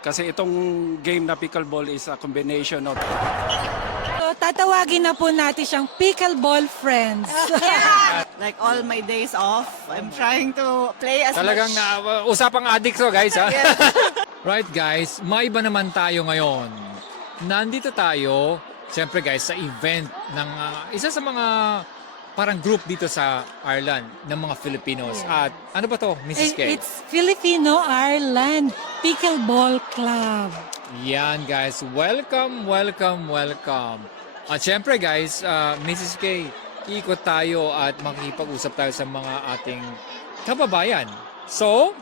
Kasi itong game na pickleball is a combination of... So, tatawagin na po natin siyang pickleball friends. Like all my days off, I'm trying to play as Talagang much. usapang addict to, guys, ha? Yes. Right, guys, may iba naman tayo ngayon. Nandito tayo, siyempre guys, sa event ng isa sa mga parang group dito sa Ireland ng mga Filipinos. At ano ba to, Mrs. K? It's Filipino-Ireland Pickleball Club. Yan, guys. Welcome, welcome, welcome. At syempre, guys, Mrs. K, iikot tayo at makikipag-usap tayo sa mga ating kababayan. So,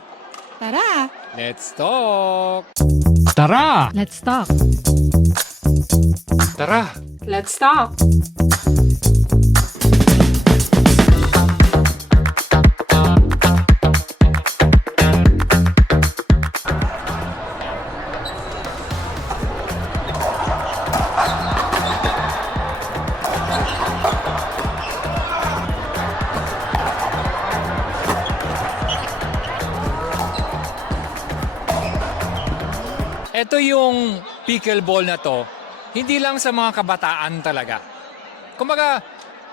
Tara, let's talk! Tara! let's talk. Tara! Let's talk. Ito yung pickleball na to, hindi lang sa mga kabataan talaga. Kumbaga,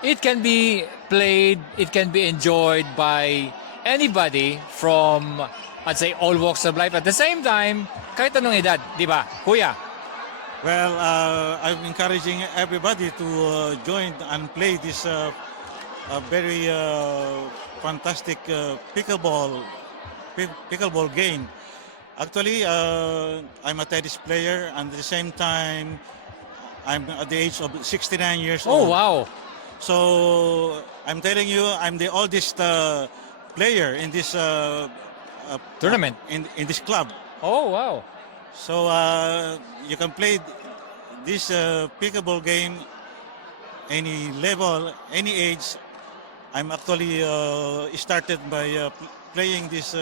it can be played, it can be enjoyed by anybody from, let's say, all walks of life. At the same time, kahit anong edad, di ba? Kuya? Well, I'm encouraging everybody to join and play this very fantastic pickleball game. Actually, I'm a tennis player, and at the same time, I'm at the age of 69 years Oh, old. wow. So I'm telling you, I'm the oldest player in this Tournament? in this club. Oh, wow. So you can play this pickleball game any level, any age. I'm actually started by playing this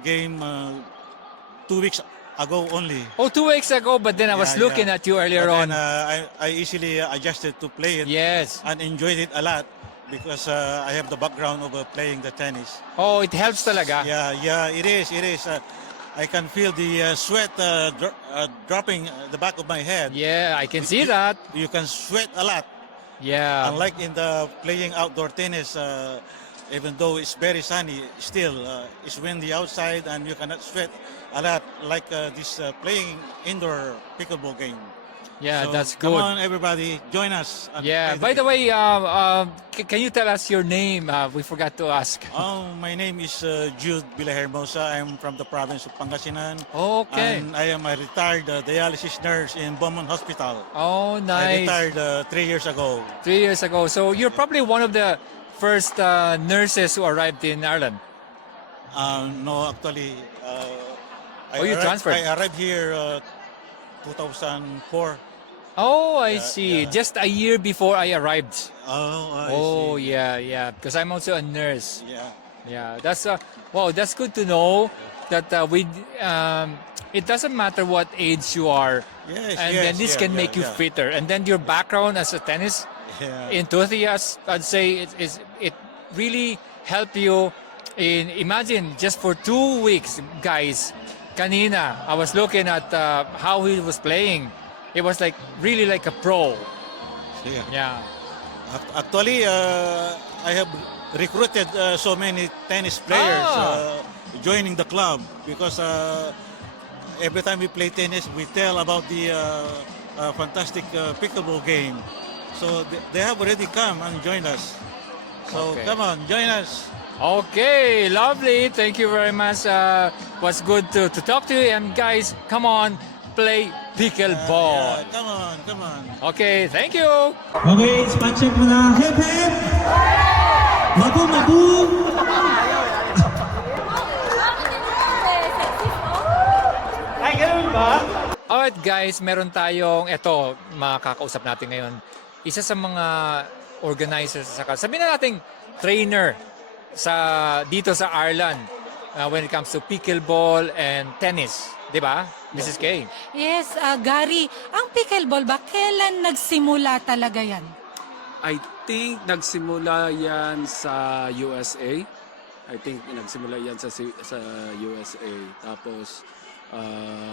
game 2 weeks ago only. Oh, 2 weeks ago, but then I was Yeah, looking yeah. at you earlier But on. then, I easily adjusted to play it Yes. and enjoyed it a lot because I have the background of playing the tennis. Oh, it helps talaga. Yeah, it is. I can feel the sweat dropping the back of my head. Yeah, I can see that. You can sweat a lot. Yeah. Unlike in the playing outdoor tennis, even though it's very sunny, still it's windy outside and you cannot sweat a lot like this playing indoor pickleball game. Yeah, So, that's Come good. on, everybody, join us. and Yeah. play By the game. way, can you tell us your name? We forgot to ask. Oh, my name is Jude Villahermosa. I'm from the province of Pangasinan. Okay. And I am a retired dialysis nurse in Beaumont Hospital. Oh, I nice. retired 3 years ago. 3 years ago. So you're probably one of the first nurses who arrived in Ireland. No, actually, You transferred? I arrived here 2004. Oh, I Yeah, see. yeah. Just a year before I arrived. Oh, I see. Yeah. Because I'm also a nurse. Yeah. Yeah, that's wow. That's good to know that it doesn't matter what age you are, Yes, and yes, then this yeah, can yeah, make you yeah. fitter. And then your background as a tennis Yeah. enthusiast, I'd say it really helped you. Imagine just for 2 weeks, guys. Kanina, I was looking at how he was playing. It was like really like a pro. Yeah. Yeah. Actually, I have recruited so many tennis players joining the club because every time we play tennis, we tell about the fantastic pickleball game. So they have already come and joined us. So Okay. come on, join us. Okay, lovely. Thank you very much. Was good to talk to you. And guys, come on, play pickleball. Yeah, come on. Okay, thank you. Okay, sponsor ko na. Hep, hep! Mabu, mabu! Ay, ganun ba? Alright guys, meron tayong, eto, makakausap natin ngayon. Isa sa mga organizers, sabihin na natin trainer dito sa Ireland when it comes to pickleball and tennis. Di ba, Mrs. K? Yes, Gary, ang pickleball ba, kailan nagsimula talaga yan? I think nagsimula yan sa USA. I think nagsimula yan sa USA. Tapos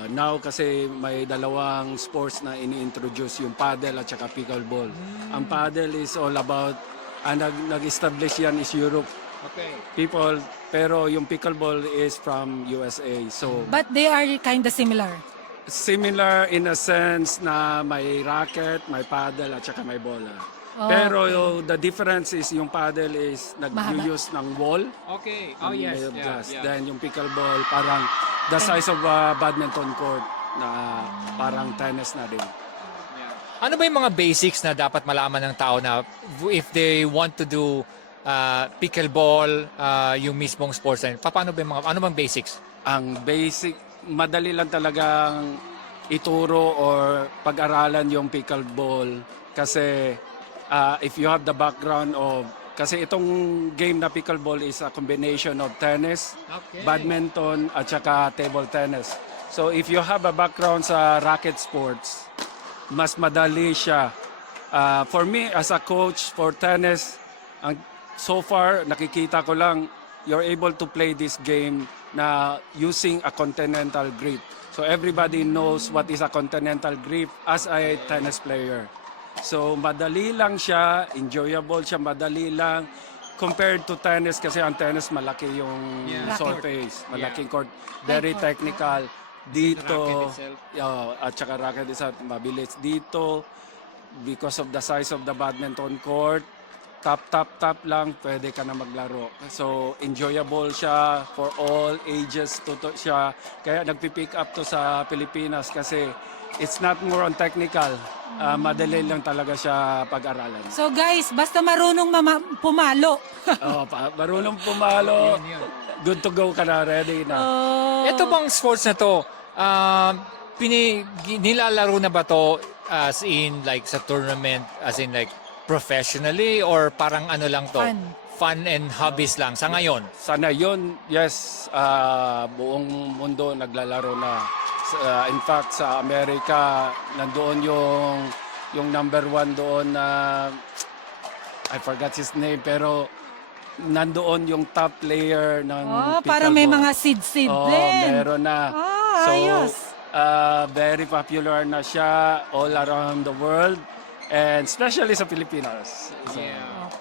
Now kasi may dalawang sports na ini-introduce, yung paddle at saka pickleball. Ang paddle is all about, nag-establish yan is Europe Okay. people, pero yung pickleball is from USA. So But they are kind of similar. similar in a sense na may racket, may paddle at saka may bola. Oh, Pero the difference is yung paddle is nag-use ng wall. Okay. Oh, yes. made of Yeah, glass. yeah. Then yung pickleball parang the size of a badminton court na parang tennis na din. Ano ba yung mga basics na dapat malaman ng tao na if they want to do pickleball, yung mismong sports na yun, paano ba yung ano bang basics? Ang basic, madali lang talagang ituro or pag-aralan yung pickleball kasi if you have the background of, kasi itong game na pickleball is a combination of tennis, Okay. badminton at saka table tennis. So if you have a background sa racket sports, mas madali siya. For me as a coach for tennis, so far nakikita ko lang you're able to play this game na using a continental grip. So everybody knows what is a continental grip as a tennis player. So madali lang siya, enjoyable siya, madali lang compared to tennis kasi ang tennis malaki yung Yeah. surface, Court. malaking Yeah. court, very High court, technical. Dito, Racket itself. at saka racket is mabilis dito because of the size of the badminton court. Tap lang, pwede ka na maglaro. So, enjoyable siya for all ages. Siya. Kaya nagpipick up to sa Pilipinas kasi it's not more on technical. Madali lang talaga siya pag-aralan. So guys, basta marunong pumalo. Marunong pumalo, good to go ka na, ready na. Ito bang sports na to, nilalaro na ba to as in like sa tournament, as in like professionally or parang ano lang to? Fun. Fun and hobbies lang sa ngayon? Sana yun, yes, buong mundo naglalaro na. In fact, sa Amerika, nandoon yung number one doon na, I forgot his name, pero nandoon yung top player ng Para may pickleball. mga seed-seed Oo, din. meron na. Ayos. Very popular na siya all around the world and especially sa Pilipinas. So,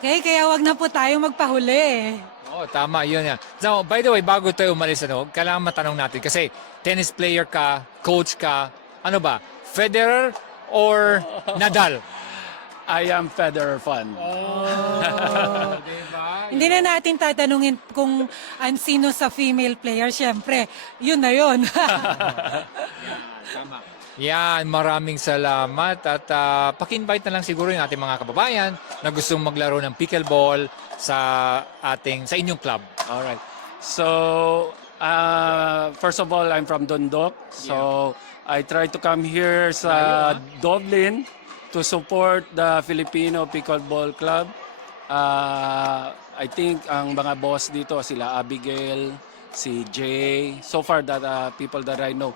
Okay, kaya wag na po tayo magpahuli. Oh, tama, yun yan. Now, by the way, bago tayo umalis, kailangan matanong natin kasi tennis player ka, coach ka, ano ba, Federer or Nadal? I am Federer fan. Hindi na natin tatanungin kung sino sa female player. Siyempre, yun na yun. Yan, maraming salamat at paki-invite na lang siguro yung ating mga kababayan na gustong maglaro ng pickleball sa inyong club. Alright. So, first of all, I'm from Dundalk. So, I try to come here sa Dublin to support the Filipino Pickleball Club. I think ang mga boss dito, sila Abigail, si Jay, so far that people that I know.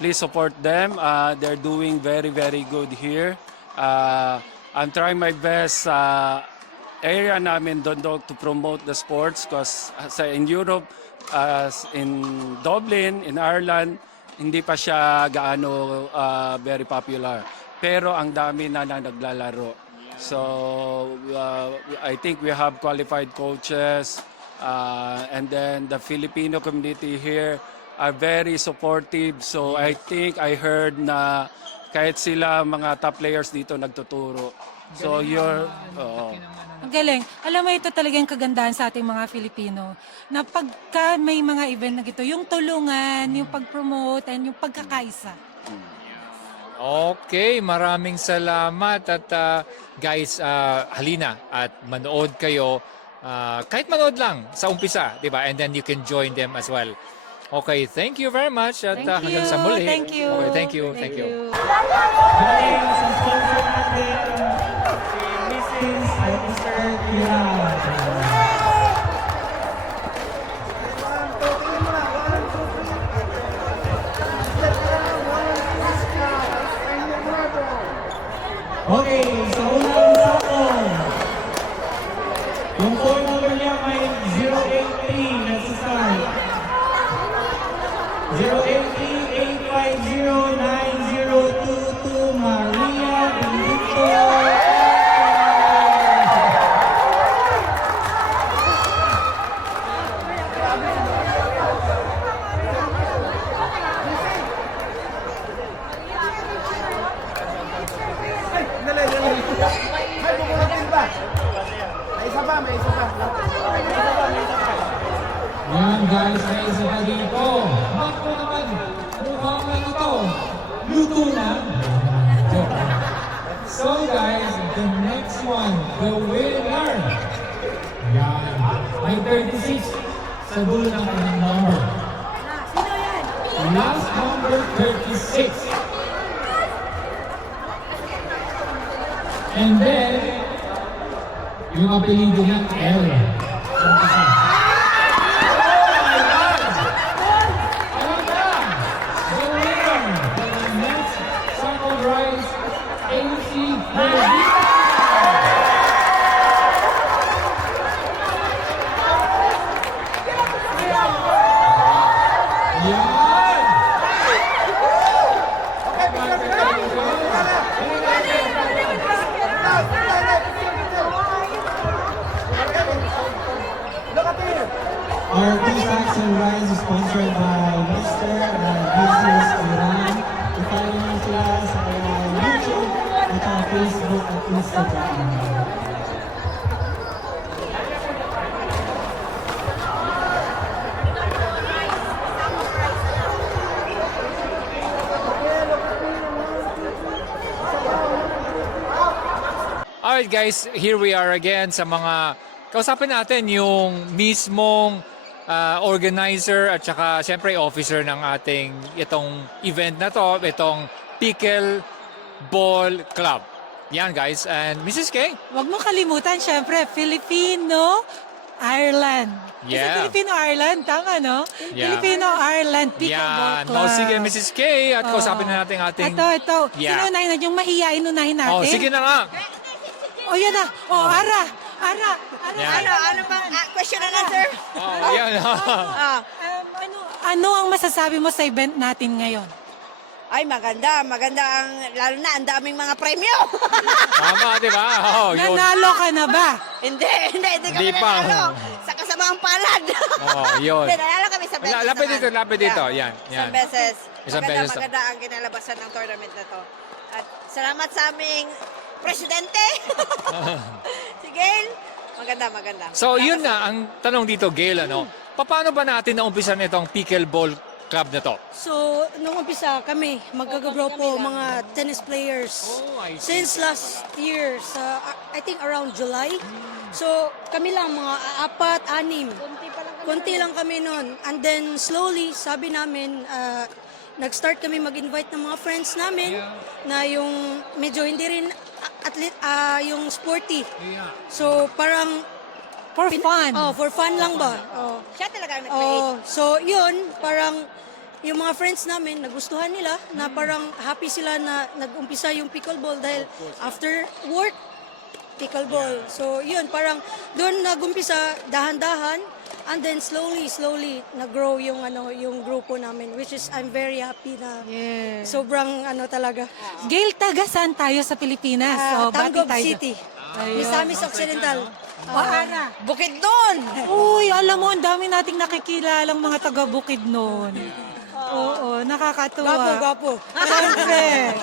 Please support them. They're doing very, very good here. I'm trying my best sa area namin, Dundalk, to promote the sports because in Europe, in Dublin, in Ireland, hindi pa siya gaano very popular. Pero ang dami na naglalaro. So, I think we have qualified coaches and then the Filipino community here are very supportive. So I think I heard na kahit sila mga top players dito nagtuturo. So Ang galing. Alam mo, ito talagang kagandahan sa ating mga Filipino na pagka may mga event na gito, yung tulungan, yung pag-promote, and yung pagkakaisa. Okay, maraming salamat at guys, halina at manood kayo. Kahit manood lang sa umpisa, di ba? And then you can join them as well. Okay, thank you very much at Thank hanggang you. sa muli. Thank you. Okay, thank you. Thank you. Galing sa sponsor natin, si Mrs. at Mr. Pilar. Okay, sa unang sakong, yung phone number niya may 083 na sa start. 083 Baka po naman, mukhang ano to, luto na. So guys, the next one, the winner. Yan. May 36 sa dulo ng kanyang number. Last number 36. And then, yung apelido niya, L. Our two sacks and rides is sponsored by Mr. Business Iran. I-follow nyo sila sa YouTube at Facebook at Instagram. Alright guys, here we are again sa mga kausapin natin yung mismong organizer at saka siyempre officer ng ating itong event na to, itong Pickleball Club. Yan guys, and Mrs. K. Huwag mo kalimutan, syempre, Filipino Ireland. Is it Yeah. Filipino Ireland? Tama, no? Yeah. Filipino Ireland Pickleball Yan. Club. O sige, Mrs. K. At kausapin na natin ating... Ito. Yeah. Sino unahin natin? Yung mahihain unahin natin. Oh, sige na nga. O, yan na. O, Ara. Yan. Ano bang question and answer? Oh, yan. Ano ang masasabi mo sa event natin ngayon? Ay, maganda ang, lalo na, ang daming mga premyo. Tama, di ba? Oh, yun. Nanalo ka na ba? hindi Hindi kami pa. nanalo. Sa kasamaang palad. Oh, yun. Hindi, nanalo kami sa beses Lapit naman. dito, lapit dito. Yeah. Yan, yan. Isang beses. Isang beses. Maganda ang kinalabasan ng tournament na to. At salamat sa aming presidente. Si Gail. Maganda. So, yun na, ang tanong dito, Gail, ano? Paano ba natin naumpisan itong Pickleball Club na to? So, nung umpisa kami, magkagrupo mga tennis players. Oh, I see. Since last year, sa I think around July. So, kami lang, mga 4, 6. Konti lang kami noon. And then, slowly, sabi namin, nag-start kami mag-invite ng mga friends namin na yung medyo hindi rin yung sporty. Yeah. So, parang For fun. Oh, for fun lang ba? Oh. Siya talaga ang nag-create. Oh, so yun, parang yung mga friends namin, nagustuhan nila na parang happy sila na nag-umpisa yung pickleball dahil after work, pickleball. So yun, parang doon nag-umpisa dahan-dahan and then slowly nag-grow yung yung grupo namin, which is I'm very happy na Yes. sobrang talaga. Gail, taga saan tayo sa Pilipinas? Bati Tanggap tayo. City. Misamis Occidental. O, Ara. Bukid doon. Uy, alam mo, ang dami nating nakikilalang mga taga-bukid noon. Oo, nakakatuwa. Gapo. Siyempre.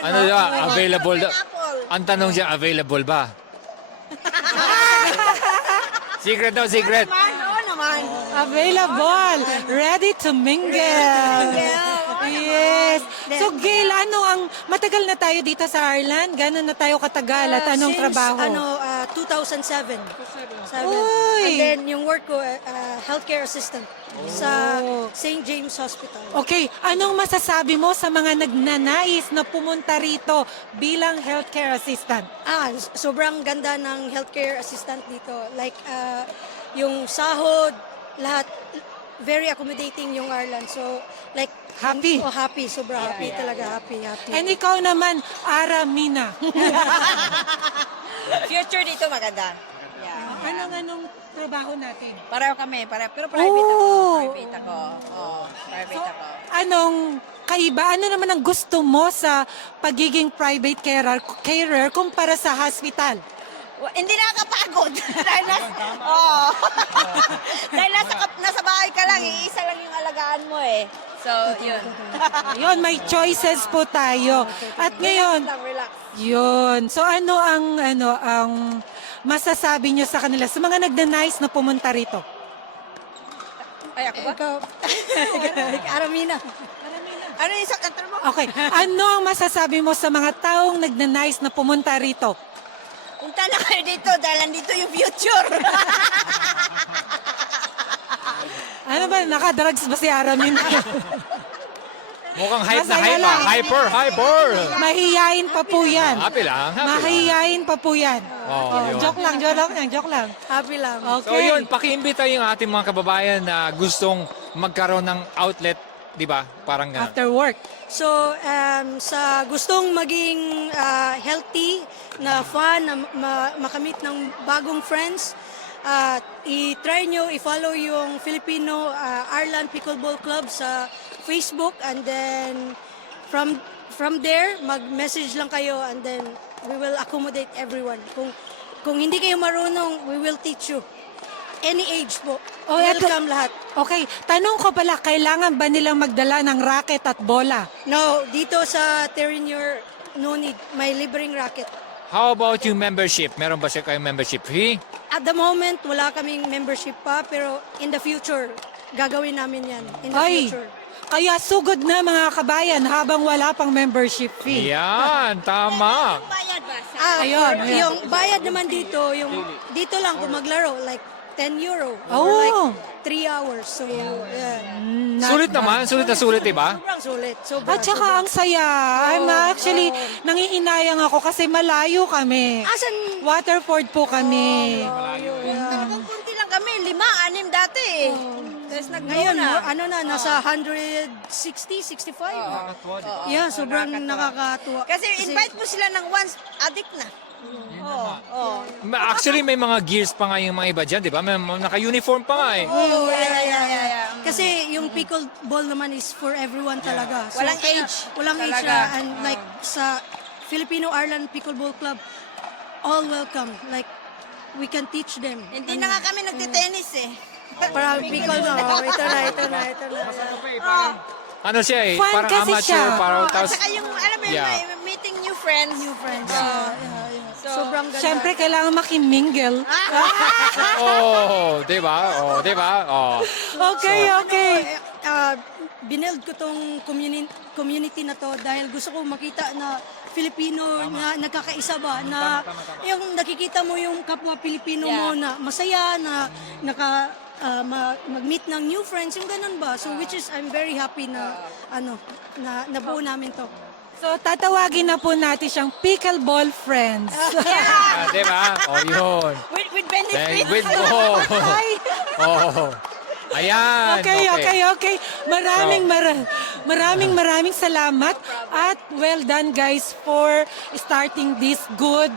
Ano ba? Available daw? Ang tanong siya, available ba? Secret daw, secret. Oo naman. Available. Ready to mingle. Yes. So, Gail, ano ang matagal na tayo dito sa Ireland? Gano'n na tayo katagal at anong Since, trabaho? 2007. Uy! And then yung work ko, healthcare assistant sa St. James Hospital. Okay, anong masasabi mo sa mga nagnanais na pumunta rito bilang healthcare assistant? Sobrang ganda ng healthcare assistant dito. Like, yung sahod, lahat, very accommodating yung Ireland. So, like, Happy? Oh, happy. Sobrang happy talaga. Happy. And ikaw naman, Ara Mina. Future dito maganda. Yeah. Anong trabaho natin? Pareho kami, pero private ako. Private ako. Oh, private ako. Anong kaiba? Ano naman ang gusto mo sa pagiging private carer kumpara sa hospital? Hindi nakakapagod. Dahil dahil nasa bahay ka lang, iisa lang yung alagaan mo eh. So, yun. Yun, may choices po tayo. At ngayon, Relax. yun. So ano ang masasabi nyo sa kanila, sa mga nagnanais na pumunta rito? Ay, ako ba? Ikaw. Aramina. Ano yung sakit mo? Okay. Ano ang masasabi mo sa mga taong nagnanais na pumunta rito? Punta na kayo dito dahil nandito yung future. Ano ba? Nakadrugs ba si Aramin? Mukhang hype na Masaya hype, lang. Hyper. Mahihayin pa po yan. Happy lang, happy lang. Mahihayin pa po yan. Oh, yun. Joke lang. Happy lang. Okay. So yun, pakiimbita yung ating mga kababayan na gustong magkaroon ng outlet, di ba? Parang ganun. After work. So, sa gustong maging healthy, na fun, na makamit ng bagong friends, i-try nyo, i-follow yung Filipino Arlan Pickleball Club sa Facebook, and then from there, mag-message lang kayo, and then we will accommodate everyone. Kung hindi kayo marunong, we will teach you. Any age po. Oh, eto. Welcome lahat. Okay, tanong ko pala, kailangan ba nilang magdala ng racket at bola? No, dito sa Terinior, no need. May libreng racket. How about yung membership? Meron ba siya kayong membership fee? At the moment, wala kaming membership pa, pero in the future, gagawin namin yan. In the Ay, future. kaya sugod na mga kabayan habang wala pang membership fee. Yan, tama. Bayad ba? Ayun, ayun. Yung bayad naman dito, dito lang kung maglaro, like 10 euro. Oh. Or like 3 hours. So, yeah. Sulit naman, sulit, diba? Sobrang sulit. Sobrang, At saka ang saya. I'm actually, nangihinayang ako kasi malayo kami. Asan? Waterford po kami. Talagang kunti lang kami. 5, 6 dati eh. Tapos Ngayon, nag-grow na. nasa 160, 65. Yeah, sobrang nakakatuwa. Kasi invite mo sila ng once, addict na. Oo. Actually, may mga gears pa nga yung mga iba dyan, di ba? May mga naka-uniform pa nga eh. Oh, yeah. Kasi yung pickleball naman is for everyone talaga. So, Walang age. Walang age Talaga. and like sa Filipino Arlan Pickleball Club, all welcome. Like, we can teach them. Hindi na nga kami nagtitennis eh. Para pickle na. Ito na. Ano siya eh? Fun Parang kasi amateur, siya. parang At tapos... saka yung, alam mo yun, Yeah. meeting new friends. Yeah. Sobrang ganda. Siyempre, kailangan makimingle. Oh, di ba? Oh. Okay. Binild ko tong community na to dahil gusto ko makita na Filipino na nagkakaisa ba, na yung nakikita mo yung kapwa Pilipino mo na masaya, na mag-meet ng new friends, yung ganun ba. So which is I'm very happy na nabuo namin to. So, tatawagin na po natin siyang Pickleball Friends. Di ba? Oh, yun. With benefits. Oh. Ayan. Okay. Maraming salamat at well done guys for starting this good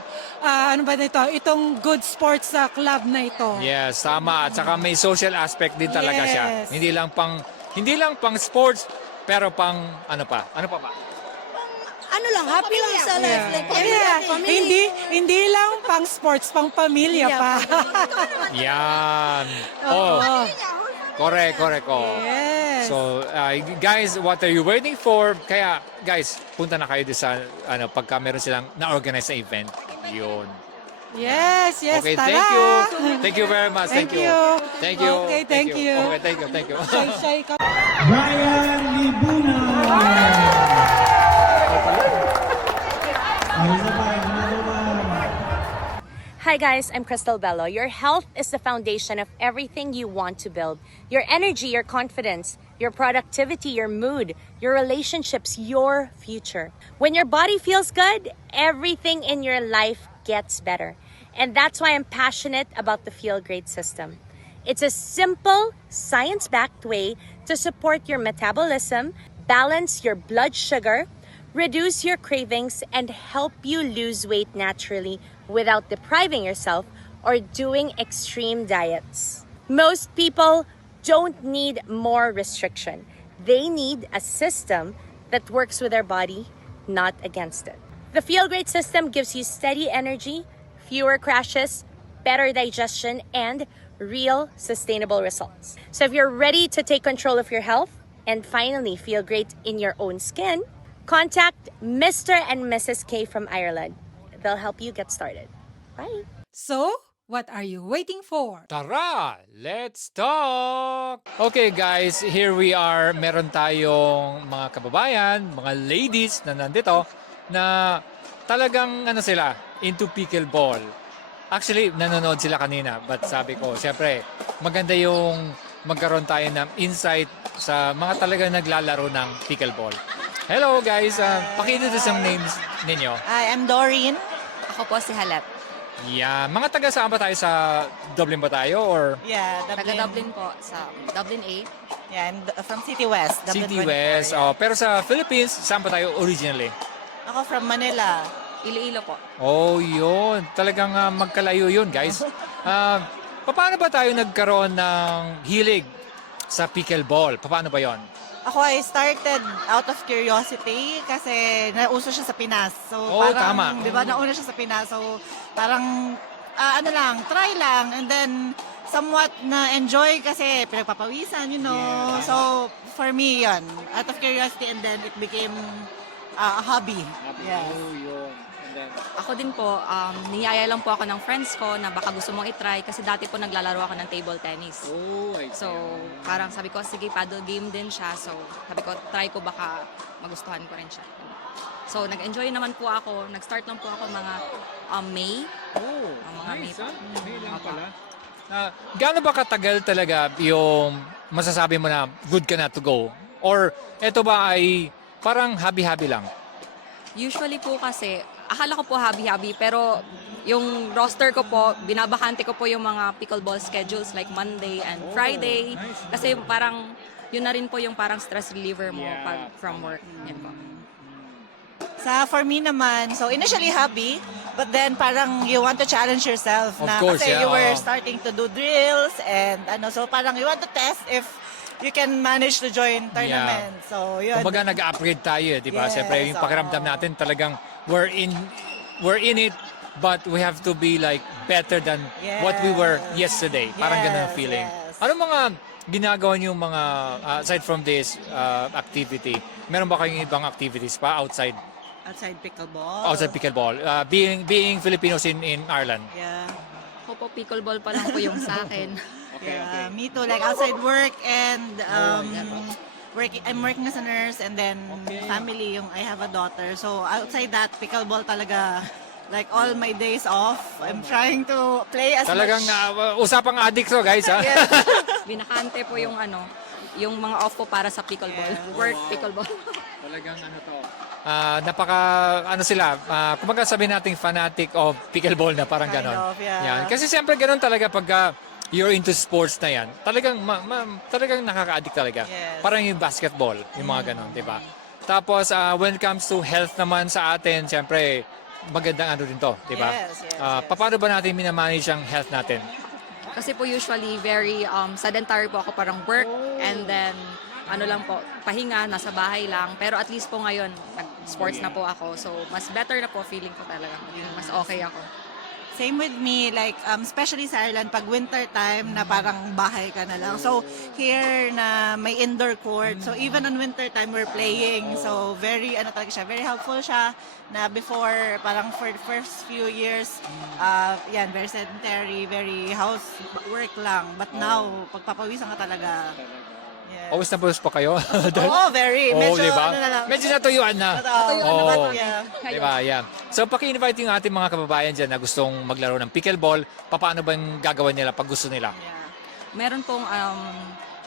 itong good sports club na ito. Yes, tama. At saka may social aspect din talaga siya. Yes. Hindi lang pang sports, pero pang ano pa? Ano pa ba? Happy lang sa life. Like, family. Hindi lang pang sports, pang pamilya pa. Yan. Oh. Correct. Oh. Yes. So, guys, what are you waiting for? Kaya, guys, punta na kayo sa pagka meron silang na-organize na event. Yun. Yes, Okay, tara. thank you very much. Thank you. Thank you. Okay, thank you. Okay, thank you. Shy ka. Ryan Libuna. Hi guys, I'm Crystal Bello. Your health is the foundation of everything you want to build. Your energy, your confidence, your productivity, your mood, your relationships, your future. When your body feels good, everything in your life gets better. And that's why I'm passionate about the Feel Great system. It's a simple, science-backed way to support your metabolism, balance your blood sugar, reduce your cravings, and help you lose weight naturally without depriving yourself or doing extreme diets. Most people don't need more restriction. They need a system that works with their body, not against it. The Feel Great system gives you steady energy, fewer crashes, better digestion, and real sustainable results. So if you're ready to take control of your health and finally feel great in your own skin, contact Mr. and Mrs. K from Ireland. They'll help you get started. Bye. So, What are you waiting for? Tara, let's talk! Okay guys, here we are. Meron tayong mga kababayan, mga ladies na nandito na talagang ano sila, into pickleball. Actually, nanonood sila kanina, but sabi ko, syempre, maganda yung magkaroon tayo ng insight sa mga talagang naglalaro ng pickleball. Hello guys, pakiintroduce ang names ninyo. Hi, I'm Doreen. Ako po si Halet. Yeah, mga taga saan ba tayo, sa Dublin ba tayo or Yeah, Taga-Dublin po, sa Dublin 8. Yeah, I'm from City West. Dublin City 24, West? yeah. Oh, pero sa Philippines, saan ba tayo originally? Ako from Manila. Iloilo po. Oh, yun. Talagang magkalayo yun, guys. Paano ba tayo nagkaroon ng hilig sa pickleball? Paano ba yon? Ako, I started out of curiosity kasi nauso siya sa Pinas. So, Oo, parang, tama. di ba, nauna siya sa Pinas. So, parang, try lang. And then, somewhat na-enjoy kasi pinagpapawisan, you know. Yeah. So, for me, yun. Out of curiosity and then it became a hobby. Yes. Oh, yun. And then, Ako din po, niyaya lang po ako ng friends ko na baka gusto mong itry kasi dati po naglalaro ako ng table tennis. oh, I see. So, parang sabi ko, sige, paddle game din siya. So, sabi ko, try ko baka magustuhan ko rin siya. So, nag-enjoy naman po ako. Nag-start lang po ako mga May. Oh, Ang mga nice, may- May lang Opo. pala. Gaano ba katagal talaga yung masasabi mo na good ka na to go? Or eto ba ay parang habi-habi lang? Usually po kasi, akala ko po hobby-hobby, pero yung roster ko po, binabakante ko po yung mga pickleball schedules like Monday and Friday. nice. Kasi parang, yun na rin po yung parang stress reliever mo Yeah, pag from work. Yan po. For me naman, so initially hobby, but then parang you want to challenge yourself Of na course, kasi yeah, you were oo. starting to do drills and so parang you want to test if you can manage to join tournament. So yun. Kumbaga nag-upgrade tayo, di ba? Yes, Siyempre yung pakiramdam oo. natin talagang we're in it, but we have to be like better than what we were yesterday. Parang ganun ang Yes, feeling. yes. Ano mga ginagawa niyo mga aside from this activity? Meron ba kayong ibang activities pa outside pickleball? Being Filipinos in Ireland. Yeah. Ako po, pickleball pa lang po yung sa akin. Yeah, me too. Like outside work and I'm working as a nurse and then family. I have a daughter. So outside that, pickleball talaga. Like all my days off, I'm trying to play as Talagang much. usapang addict to, guys, ha? Binakante po yung yung mga off ko para sa pickleball. Work pickleball. Talagang sila, kumbaga sabihin nating fanatic of pickleball na parang Kind ganon. of, yeah. Yan. Kasi siyempre ganon talaga pagka you're into sports na yan, talagang talagang nakaka-addict talaga. Yes. Parang yung basketball, yung mga ganon, di ba? Tapos when it comes to health naman sa atin, siyempre magandang ano din to, di ba? Yes, yes, Paano ba natin minamanage ang health natin? Kasi po usually very sedentary po ako, parang work and then ano lang po, pahinga, nasa bahay lang. Pero at least po ngayon, nag-sports na po ako. So, mas better na po feeling ko talaga. Mas okay ako. Same with me, like especially sa Ireland, pag winter time na parang bahay ka na lang. So here na may indoor court. So even on winter time we're playing. So very talaga siya, very helpful siya na before parang for the first few years very sedentary, very housework lang. But now pagpapawisan ka talaga. Yes. Always na pa kayo? Oo, very. Medyo, diba? na lang. Medyo natuyuan na. Oo. Yeah. Diba? Yeah. So, paki-invite yung ating mga kababayan dyan na gustong maglaro ng pickleball. Paano ba yung gagawin nila pag gusto nila? Yeah.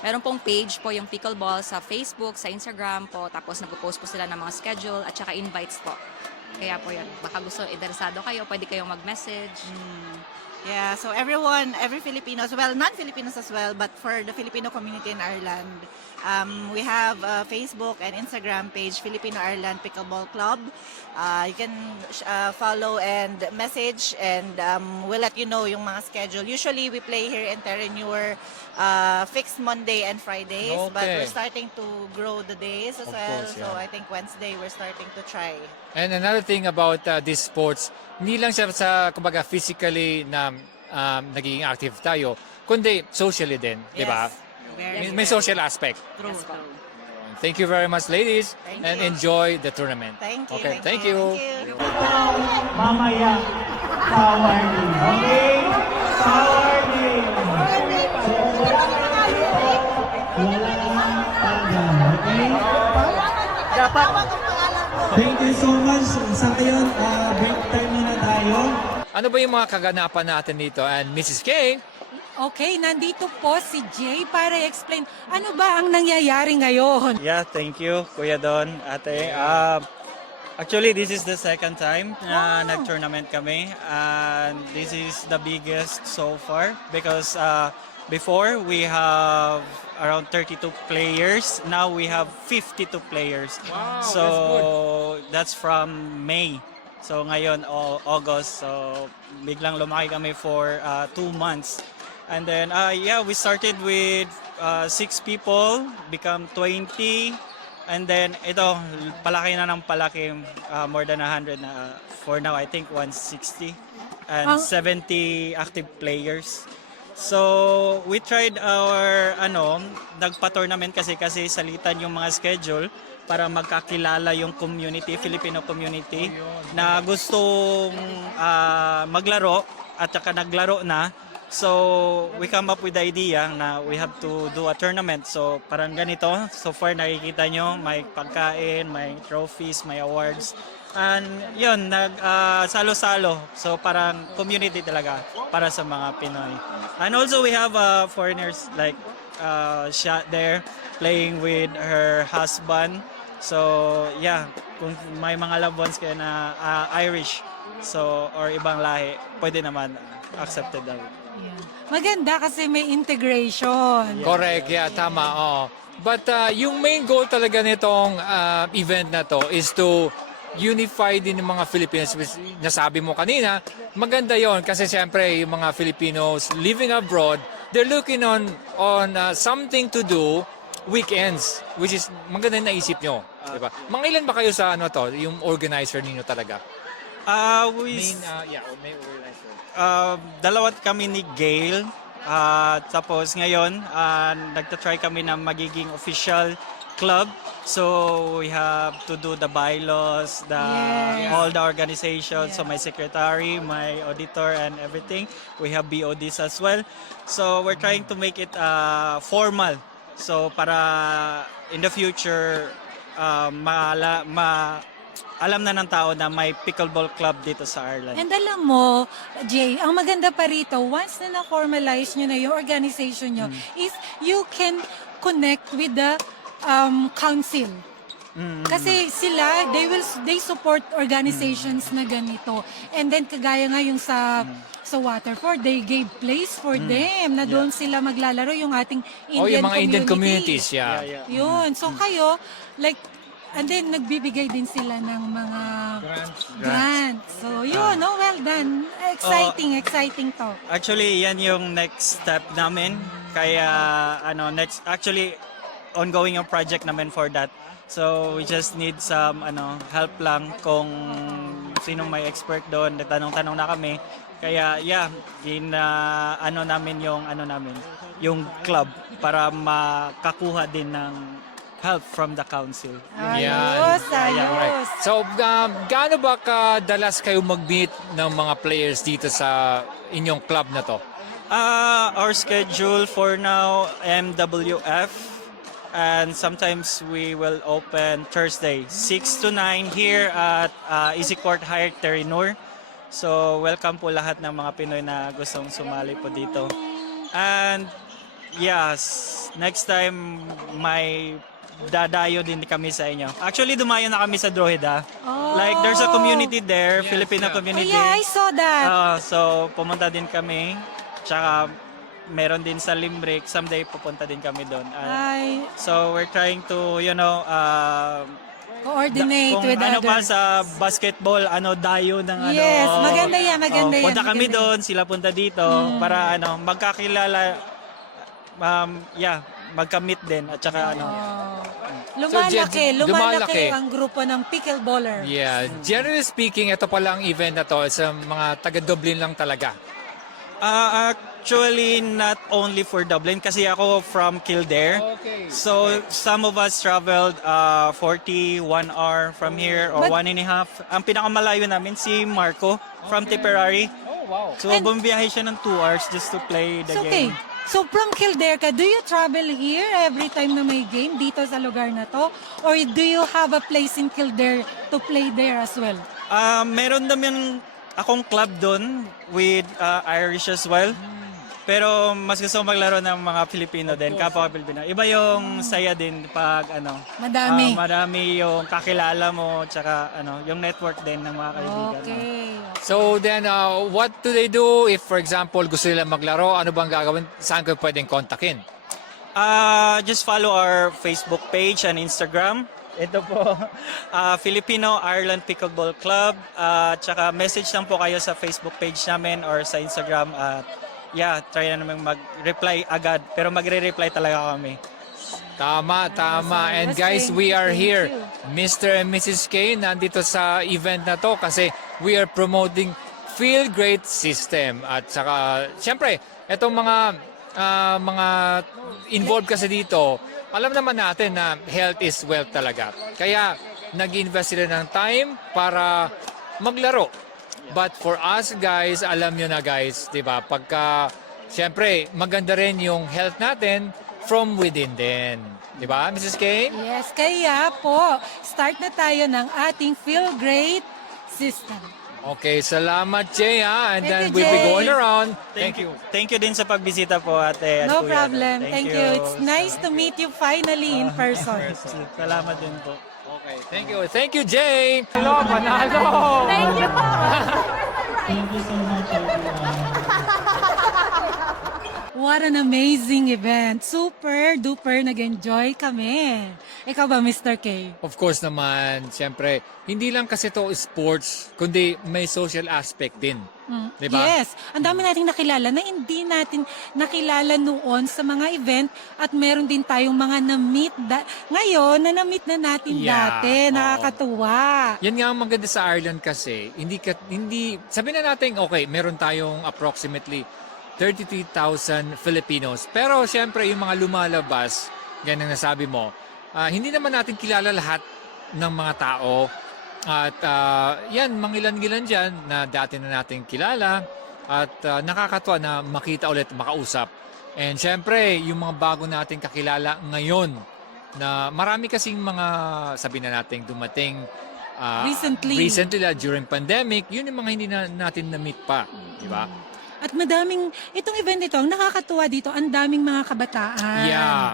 Meron pong page po yung pickleball sa Facebook, sa Instagram po. Tapos nagpo-post po sila ng mga schedule at saka invites po. Kaya po yun. Baka gusto, interesado kayo, pwede kayong mag-message. Yeah, so everyone, every Filipinos, well, non-Filipinos as well, but for the Filipino community in Ireland, we have a Facebook and Instagram page, Filipino-Ireland Pickleball Club. You can follow and message and we'll let you know yung mga schedule. Usually, we play here in Terranure fixed Monday and Fridays, but Okay. we're starting to grow the days as Of well. course, So yeah. I think Wednesday, we're starting to try. And another thing about these sports, hindi lang siya sa kumbaga physically na nagiging active tayo, kundi socially din, di ba? Very, May social aspect. true. Thank you very much, ladies, Thank and you. enjoy the tournament. Thank you. Okay, thank you. Thank you. Mamaya sa warning. Okay? So, Power game. So, walang tanggal. Okay? Thank you so much. Sa ngayon, break time muna tayo. Ano ba yung mga kaganapan natin dito? And Mrs. K, Okay, nandito po si Jay para i-explain ano ba ang nangyayari ngayon. Yeah, thank you, Kuya Don, Ate. Actually, this is the second time na nag-tournament kami. And this is the biggest so far because before we have around 32 players. Now we have 52 players. Wow, so that's from May. So ngayon, August. So biglang lumaki kami for 2 months. And then, yeah, we started with 6 people, become 20. And then, ito, palaki na ng palaki, more than 100 na. For now, I think 160. And 70 active players. So, we tried our, nagpa-tournament kasi salitan yung mga schedule para magkakilala yung community, Filipino community, na gustong maglaro at saka naglaro na. So, we come up with the idea na we have to do a tournament. So, parang ganito. So far, nakikita nyo, may pagkain, may trophies, may awards. And yun, salo-salo. So, parang community talaga para sa mga Pinoy. And also, we have foreigners like Sha there playing with her husband. So, yeah, kung may mga loved ones kayo na Irish so or ibang lahi, pwede naman accepted daw. Yeah. Maganda kasi may integration. correct, yeah, tama. Oh. But yung main goal talaga nitong event na to is to unify din ng mga Filipinos. Nasabi mo kanina, maganda yon kasi siyempre yung mga Filipinos living abroad, they're looking on something to do weekends, which is maganda na naisip nyo. Diba? Mga ilan ba kayo sa yung organizer ninyo talaga? Main organizer. Dalawat kami ni Gail. Tapos ngayon, nagtatry kami na magiging official club. So we have to do the bylaws, all the organizations. So my secretary, my auditor, and everything. We have BODs as well. So we're trying to make it formal. So para in the future, alam na ng tao na may pickleball club dito sa Ireland. And alam mo, Jay, ang maganda pa rito, once na na-formalize nyo na yung organization nyo, is you can connect with the council. Kasi sila, they support organizations na ganito. And then kagaya nga yung sa Waterford, they gave place for them na doon sila maglalaro yung ating Indian yung mga Indian communities, yeah. Yun. So kayo, like, and then nagbibigay din sila ng mga grants. So yun, well done. Exciting to. Actually, yan yung next step namin. Kaya, actually, ongoing yung project namin for that. So, we just need some, help lang kung sinong may expert doon. Tanong-tanong na kami. Kaya, yeah, namin yung club para makakuha din ng help from the council. Ayos. Right. So, gaano ba kadalas kayo mag-meet ng mga players dito sa inyong club na to? Our schedule for now, MWF, and sometimes we will open Thursday, 6 to 9 here at Easy Court Higher Terenure. So, welcome po lahat ng mga Pinoy na gustong sumali po dito. And, yes, next time may dadayo din kami sa inyo. Actually, dumayo na kami sa Drogheda. Like, there's a community there, Filipino community. Oh yeah, I saw that. So, pumunta din kami. Tsaka, meron din sa Limerick. Someday, pupunta din kami doon. So, we're trying to, Coordinate with ano pa others. sa basketball, dayo ng Yes, maganda yan. Punta kami maganda doon, sila punta dito para magkakilala, magka-meet din at saka Lumalaki ang grupo ng pickleballers. Yeah, generally speaking, ito pala ang event na to sa mga taga-Dublin lang talaga. Actually, not only for Dublin kasi ako from Kildare. Okay. So, some of us traveled 1 hour from here or 1.5. Ang pinakamalayo namin si Marco from Tipperary. wow. So, bumibiyahe siya ng 2 hours just to play the So, okay. game. So from Kilderca, do you travel here every time na may game dito sa lugar na to? Or do you have a place in Kildare to play there as well? Meron naman akong club doon with Irish as well. Pero mas gusto ko maglaro ng mga Filipino din, kapwa Pilipino. Iba yung saya din pag Madami. marami yung kakilala mo, tsaka yung network din ng mga kaibigan mo. Okay. So then, what do they do if, for example, gusto nila maglaro? Ano bang gagawin? Saan kayo pwedeng kontakin? Just follow our Facebook page and Instagram. Ito po, Filipino Ireland Pickleball Club. Tsaka message lang po kayo sa Facebook page namin or sa Instagram. Try na naman mag-reply agad. Pero magre-reply talaga kami. Tama. And Yes, guys, thank we you, are thank here. you. Mr. and Mrs. K, nandito sa event na to kasi we are promoting Feel Great System. At saka, syempre, itong mga involved kasi dito, alam naman natin na health is wealth talaga. Kaya, nag-invest sila ng time para maglaro. But for us guys, alam nyo na guys, di ba? Pagka, syempre, maganda rin yung health natin from within din. Di ba, Mrs. K? Yes, kaya po, start na tayo ng ating Feel Great System. Okay, salamat Jay ha. And Thank then you, we'll be Jay. going around. Thank you. Thank you din sa pagbisita po, ate. at No kuya. problem. Thank you. It's nice to meet you finally in person. Salamat din po. Okay, thank you. Thank you, Jay. Hello, panalo. Thank you. Thank you so much, everyone. What an amazing event. Super duper nag-enjoy kami. Ikaw ba, Mr. K? Of course naman, siyempre, hindi lang kasi to sports, kundi may social aspect din. Di ba? Yes. Ang dami nating nakilala na hindi natin nakilala noon sa mga event at meron din tayong mga na-meet ngayon na na-meet na natin Yeah, dati. oo. Nakakatuwa. Yan nga ang maganda sa Ireland kasi, hindi sabi na natin, okay, meron tayong approximately 33,000 Filipinos. Pero siyempre, yung mga lumalabas, yan ang nasabi mo, hindi naman natin kilala lahat ng mga tao. At yan, mangilan-gilan dyan na dati na natin kilala. At nakakatuwa na makita ulit, makausap. And siyempre, yung mga bago natin kakilala ngayon, na marami kasing mga, sabi na natin, dumating recently during pandemic, yun yung mga hindi na natin na-meet pa. Di ba? At itong event ito, ang nakakatuwa dito, ang daming mga kabataan. Yeah.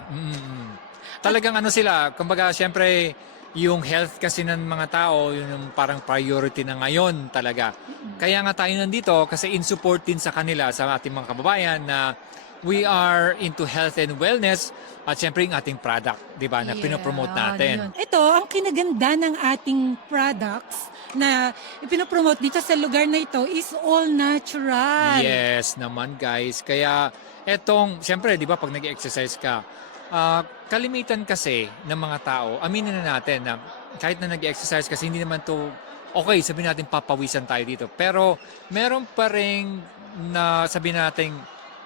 Talagang sila, kumbaga siyempre yung health kasi ng mga tao, yun yung parang priority na ngayon talaga. Kaya nga tayo nandito kasi in support din sa kanila, sa ating mga kababayan na we are into health and wellness at siyempre yung ating product, di ba, na pinopromote natin. Yun. Ito, ang kinaganda ng ating products na ipinopromote dito sa lugar na ito is all natural. Yes naman guys. Kaya etong, siyempre, di ba, pag nag-exercise ka, kalimitan kasi ng mga tao, aminin na natin na kahit na nag-exercise kasi hindi naman to, okay, sabihin natin papawisan tayo dito. Pero meron pa rin na sabihin natin,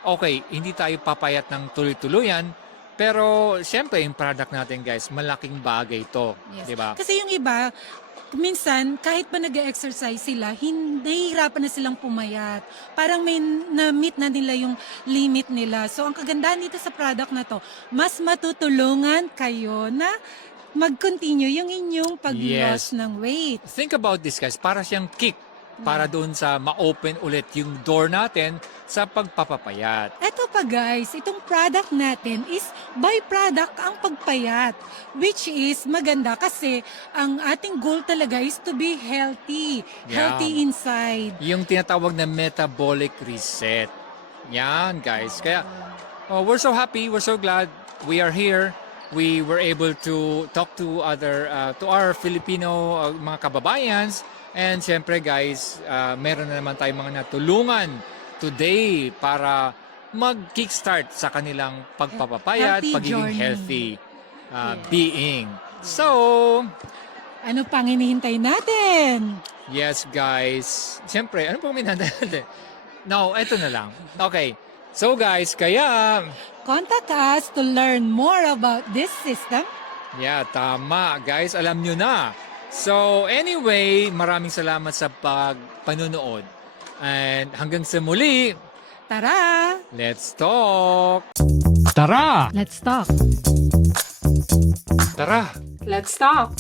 okay, hindi tayo papayat ng tuloy-tuluyan, pero siyempre yung product natin guys, malaking bagay ito. Yes. Di ba? Kasi yung iba, minsan, kahit pa nag-exercise sila, nahihirapan na silang pumayat. Parang may na-meet na nila yung limit nila. So, ang kagandahan dito sa product na to, mas matutulungan kayo na mag-continue yung inyong pag-loss ng weight. Think about this guys, para siyang kick para doon sa ma-open ulit yung door natin sa pagpapapayat. Eto pa guys, itong product natin is byproduct ang pagpayat, which is maganda kasi ang ating goal talaga is to be healthy. Yeah. Healthy inside. Yung tinatawag na metabolic reset. Yan guys. Kaya we're so happy, we're so glad we are here. We were able to talk to to our Filipino mga kababayans. And siyempre guys, meron na naman tayong mga natulungan today para mag-kickstart sa kanilang pagpapapayat, Healthy pagiging journey. healthy being. So, Ano pang hinihintay natin? yes guys, siyempre, ano pong minahanda natin? No, eto na lang. Okay, so guys, kaya, Contact us to learn more about this system. yeah, tama guys, alam nyo na. So anyway, maraming salamat sa pagpanonood. And hanggang sa muli, Tara! let's talk! Tara! Let's talk. Tara! Let's talk.